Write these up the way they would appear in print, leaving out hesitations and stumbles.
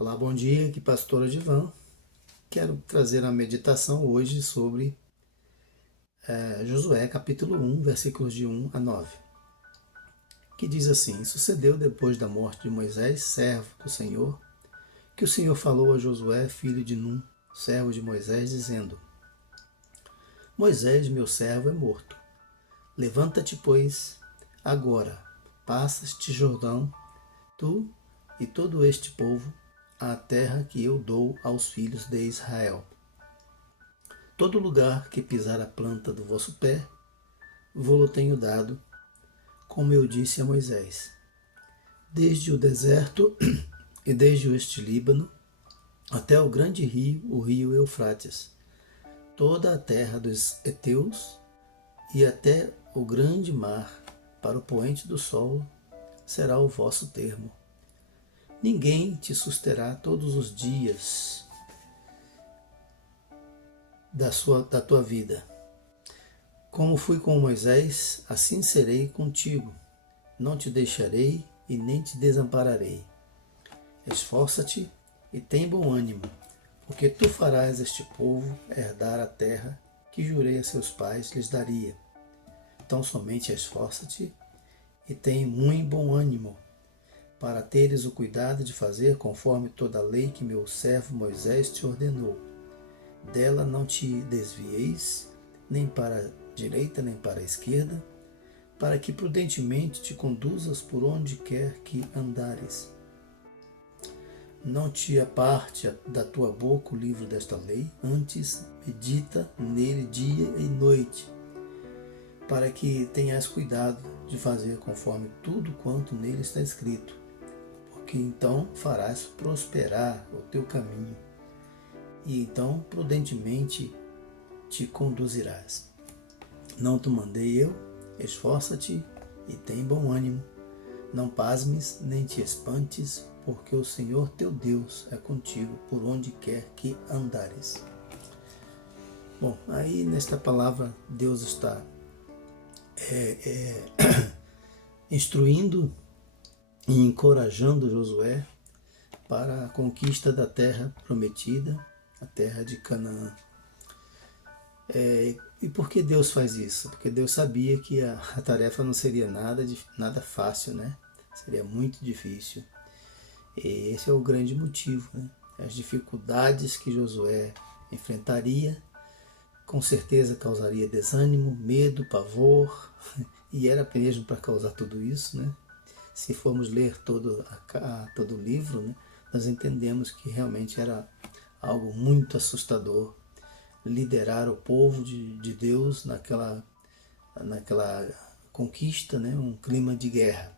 Olá, bom dia, aqui pastor Edivan. Quero trazer a meditação hoje sobre Josué capítulo 1, versículos de 1 a 9, que diz assim: Sucedeu depois da morte de Moisés, servo do Senhor, que o Senhor falou a Josué, filho de Num, servo de Moisés, dizendo: Moisés, meu servo, é morto. Levanta-te, pois, agora, passa-te Jordão, tu e todo este povo, à terra que eu dou aos filhos de Israel. Todo lugar que pisar a planta do vosso pé, vô-lo tenho dado, como eu disse a Moisés. Desde o deserto e desde este Líbano, até o grande rio, o rio Eufrates, toda a terra dos heteus e até o grande mar, para o poente do sol, será o vosso termo. Ninguém te susterá todos os dias da tua vida. Como fui com Moisés, assim serei contigo. Não te deixarei e nem te desampararei. Esforça-te e tem bom ânimo, porque tu farás este povo herdar a terra que jurei a seus pais lhes daria. Então somente esforça-te e tem muito bom ânimo, para teres o cuidado de fazer conforme toda a lei que meu servo Moisés te ordenou. Dela não te desvieis, nem para a direita nem para a esquerda, para que prudentemente te conduzas por onde quer que andares. Não te aparte da tua boca o livro desta lei, antes medita nele dia e noite, para que tenhas cuidado de fazer conforme tudo quanto nele está escrito, porque então farás prosperar o teu caminho, e então prudentemente te conduzirás. Não te mandei eu? Esforça-te e tem bom ânimo. Não pasmes nem te espantes, porque o Senhor teu Deus é contigo por onde quer que andares. Bom, aí nesta palavra Deus está instruindo e encorajando Josué para a conquista da terra prometida, a terra de Canaã. E por que Deus faz isso? Porque Deus sabia que a tarefa não seria nada fácil, né? Seria muito difícil. E esse é o grande motivo, né? As dificuldades que Josué enfrentaria, com certeza causaria desânimo, medo, pavor, e era mesmo para causar tudo isso, né? Se formos ler todo o livro, né, nós entendemos que realmente era algo muito assustador liderar o povo de Deus naquela conquista, né, um clima de guerra.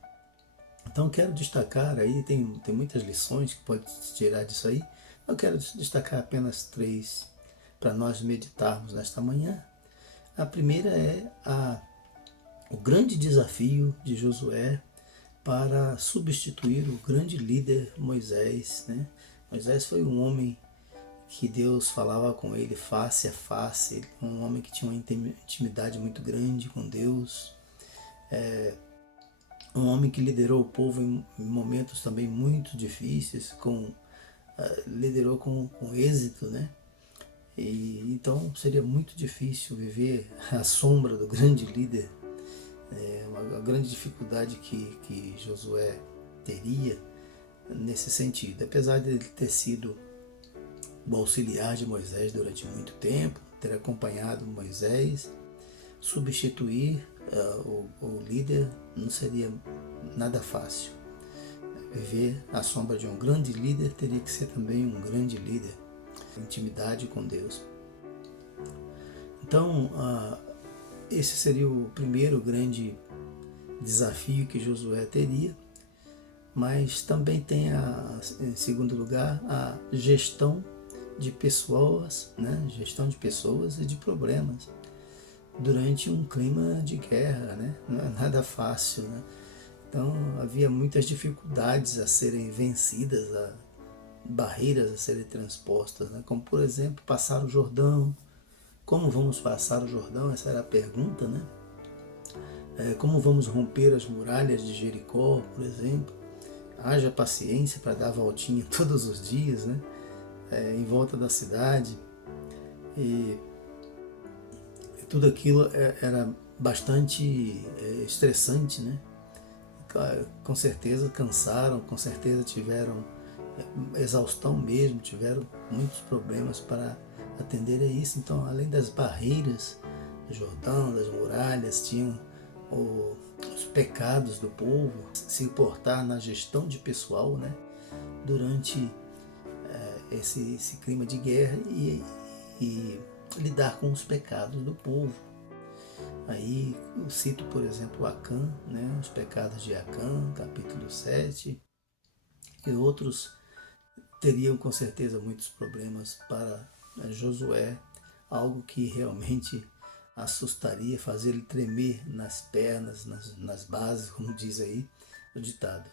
Então quero destacar aí, tem muitas lições que pode tirar disso aí. Eu quero destacar apenas 3 para nós meditarmos nesta manhã. A primeira é o grande desafio de Josué para substituir o grande líder Moisés, né? Moisés foi um homem que Deus falava com ele face a face, um homem que tinha uma intimidade muito grande com Deus, um homem que liderou o povo em momentos também muito difíceis, liderou com êxito, né? E então seria muito difícil viver à sombra do grande líder, uma grande dificuldade que Josué teria nesse sentido. Apesar de ele ter sido o auxiliar de Moisés durante muito tempo, ter acompanhado Moisés, substituir o líder não seria nada fácil. Viver à sombra de um grande líder teria que ser também um grande líder, intimidade com Deus. Então, esse seria o primeiro grande desafio que Josué teria, mas também tem, em segundo lugar, a gestão de pessoas, né? Gestão de pessoas e de problemas durante um clima de guerra, né? Não é nada fácil, né? Então havia muitas dificuldades a serem vencidas, barreiras a serem transpostas, né? Como por exemplo passar o Jordão. Como vamos passar o Jordão? Essa era a pergunta, né? Como vamos romper as muralhas de Jericó, por exemplo? haja paciência para dar a voltinha todos os dias, né? Em volta da cidade. E tudo aquilo era bastante estressante, né? Com certeza cansaram, com certeza tiveram exaustão mesmo, tiveram muitos problemas para atender a isso. Então, além das barreiras do Jordão, das muralhas, tinham os pecados do povo, se portar na gestão de pessoal, né? Durante esse clima de guerra e lidar com os pecados do povo. Aí eu cito, por exemplo, Acã, né? Os pecados de Acã, capítulo 7, e outros teriam com certeza muitos problemas para Josué, algo que realmente assustaria, fazer ele tremer nas pernas, nas bases, como diz aí o ditado.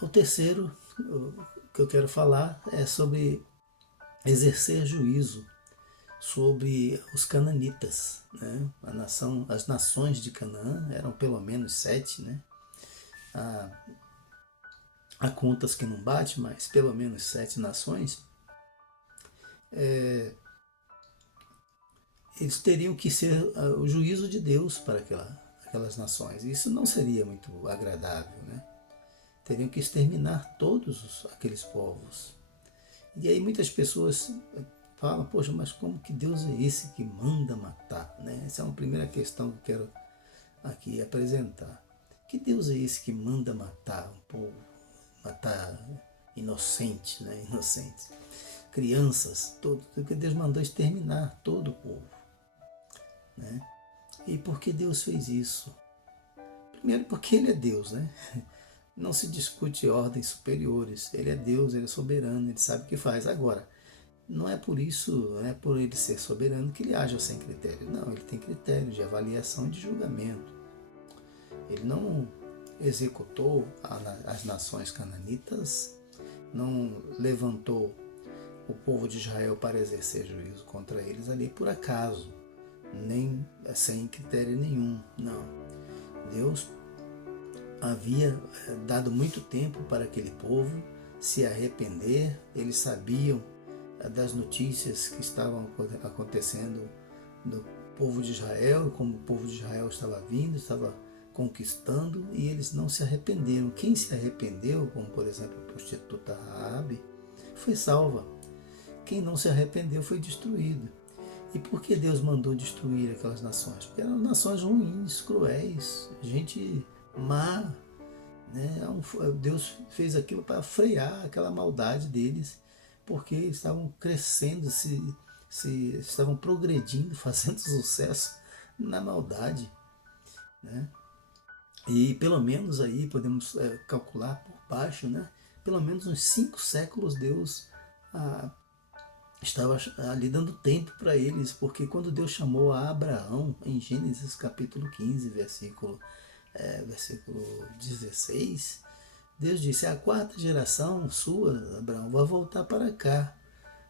O terceiro que eu quero falar é sobre exercer juízo sobre os cananitas, né? As nações de Canaã eram pelo menos 7, né? Há contas que não bate, mas pelo menos 7 nações. Eles teriam que ser o juízo de Deus para aquelas nações. Isso não seria muito agradável, né? Teriam que exterminar todos aqueles povos. E aí muitas pessoas falam, poxa, mas como que Deus é esse que manda matar? Né? Essa é uma primeira questão que eu quero aqui apresentar. Que Deus é esse que manda matar um povo? Matar inocentes, né? Inocentes. Crianças, todos. Porque Deus mandou exterminar todo o povo. Né? E por que Deus fez isso? Primeiro porque Ele é Deus, né? Não se discute ordens superiores. Ele é Deus, Ele é soberano, Ele sabe o que faz. Agora, não é por isso, não é por Ele ser soberano que Ele age sem critério. Não, Ele tem critério de avaliação e de julgamento. Ele não executou as nações cananitas, não levantou o povo de Israel para exercer juízo contra eles ali por acaso, nem sem critério nenhum. Não. Deus havia dado muito tempo para aquele povo se arrepender. Eles sabiam das notícias que estavam acontecendo no povo de Israel, como o povo de Israel estava vindo, estava conquistando, e eles não se arrependeram. Quem se arrependeu, como por exemplo a prostituta Raabe, foi salva. Quem não se arrependeu foi destruído. E por que Deus mandou destruir aquelas nações? Porque eram nações ruins, cruéis, gente má. Né? Deus fez aquilo para frear aquela maldade deles, porque estavam crescendo, estavam progredindo, fazendo sucesso na maldade. Né? E pelo menos aí podemos calcular por baixo, né? Pelo menos uns 5 séculos Deus estava ali dando tempo para eles, porque quando Deus chamou a Abraão, em Gênesis capítulo 15, versículo 16, Deus disse, a 4ª geração sua, Abraão, vai voltar para cá,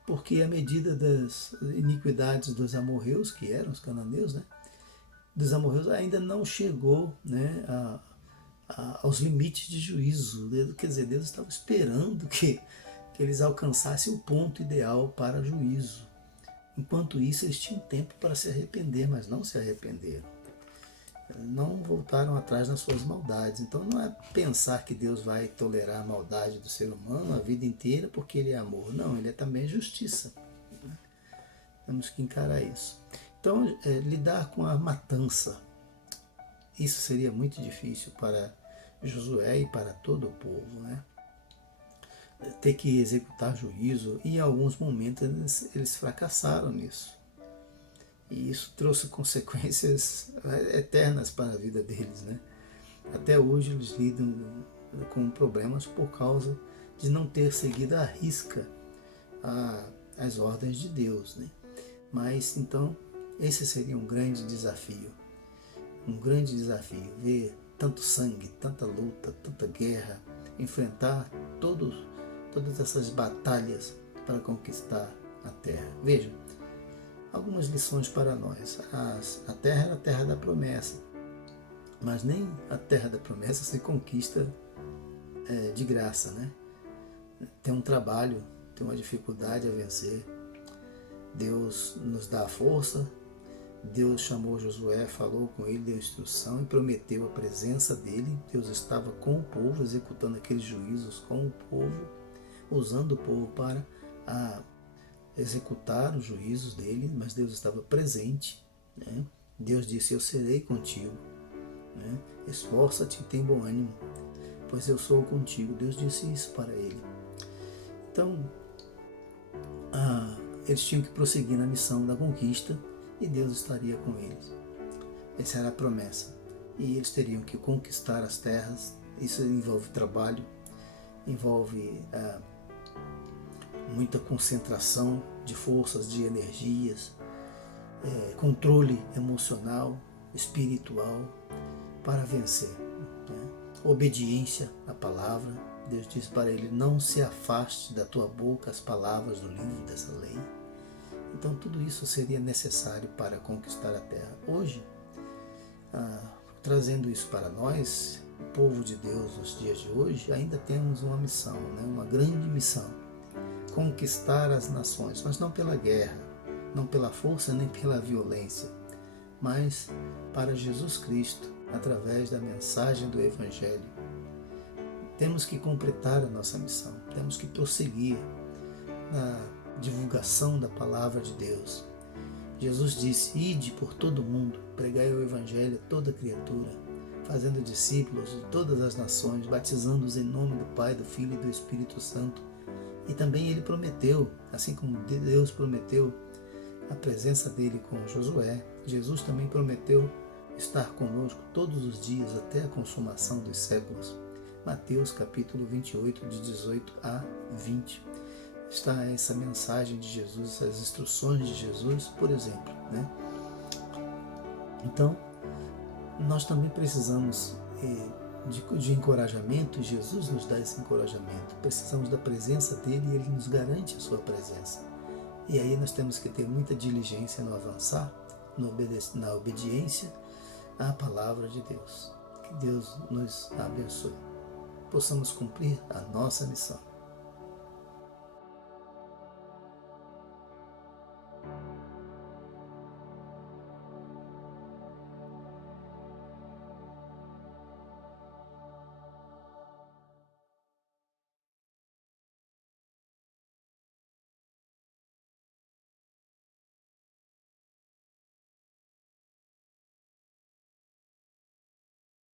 porque a medida das iniquidades dos amorreus, que eram os cananeus, né, dos amorreus ainda não chegou, né, aos limites de juízo. Quer dizer, Deus estava esperando que eles alcançassem o ponto ideal para juízo. Enquanto isso, eles tinham tempo para se arrepender, mas não se arrependeram. Não voltaram atrás nas suas maldades. Então não é pensar que Deus vai tolerar a maldade do ser humano a vida inteira porque Ele é amor. Não, Ele é também justiça. Temos que encarar isso. Então, lidar com a matança, isso seria muito difícil para Josué e para todo o povo, né? Ter que executar juízo, e em alguns momentos eles fracassaram nisso. E isso trouxe consequências eternas para a vida deles, né? Até hoje eles lidam com problemas por causa de não ter seguido à risca as ordens de Deus, né? Mas então esse seria um grande desafio, ver tanto sangue, tanta luta, tanta guerra, enfrentar todas essas batalhas para conquistar a terra. Veja, algumas lições para nós. A terra era a terra da promessa, mas nem a terra da promessa se conquista de graça, né? Tem um trabalho, tem uma dificuldade a vencer. Deus nos dá a força. Deus chamou Josué, falou com ele, deu instrução e prometeu a presença dele. Deus estava com o povo, executando aqueles juízos com o povo, usando o povo para executar os juízos dele, mas Deus estava presente, né? Deus disse: eu serei contigo, né? Esforça-te e tem bom ânimo, pois eu sou contigo. Deus disse isso para ele. Então, eles tinham que prosseguir na missão da conquista e Deus estaria com eles. Essa era a promessa. E eles teriam que conquistar as terras. Isso envolve trabalho, envolve muita concentração de forças, de energias, controle emocional, espiritual, para vencer, né? Obediência à palavra. Deus disse para ele: não se afaste da tua boca as palavras do livro dessa lei. Então tudo isso seria necessário para conquistar a terra. Hoje, trazendo isso para nós, o povo de Deus nos dias de hoje, ainda temos uma missão, né? Uma grande missão: conquistar as nações, mas não pela guerra, não pela força nem pela violência, mas para Jesus Cristo, através da mensagem do Evangelho. Temos que completar a nossa missão, temos que prosseguir na divulgação da palavra de Deus. Jesus disse: ide por todo o mundo, pregai o Evangelho a toda criatura, fazendo discípulos de todas as nações, batizando-os em nome do Pai, do Filho e do Espírito Santo. E também ele prometeu, assim como Deus prometeu a presença dele com Josué, Jesus também prometeu estar conosco todos os dias até a consumação dos séculos. Mateus capítulo 28, de 18 a 20. Está essa mensagem de Jesus, essas instruções de Jesus, por exemplo, né? Então, nós também precisamos de encorajamento, e Jesus nos dá esse encorajamento. Precisamos da presença dele e ele nos garante a sua presença. E aí nós temos que ter muita diligência no avançar, na obediência à palavra de Deus. Que Deus nos abençoe. Possamos cumprir a nossa missão.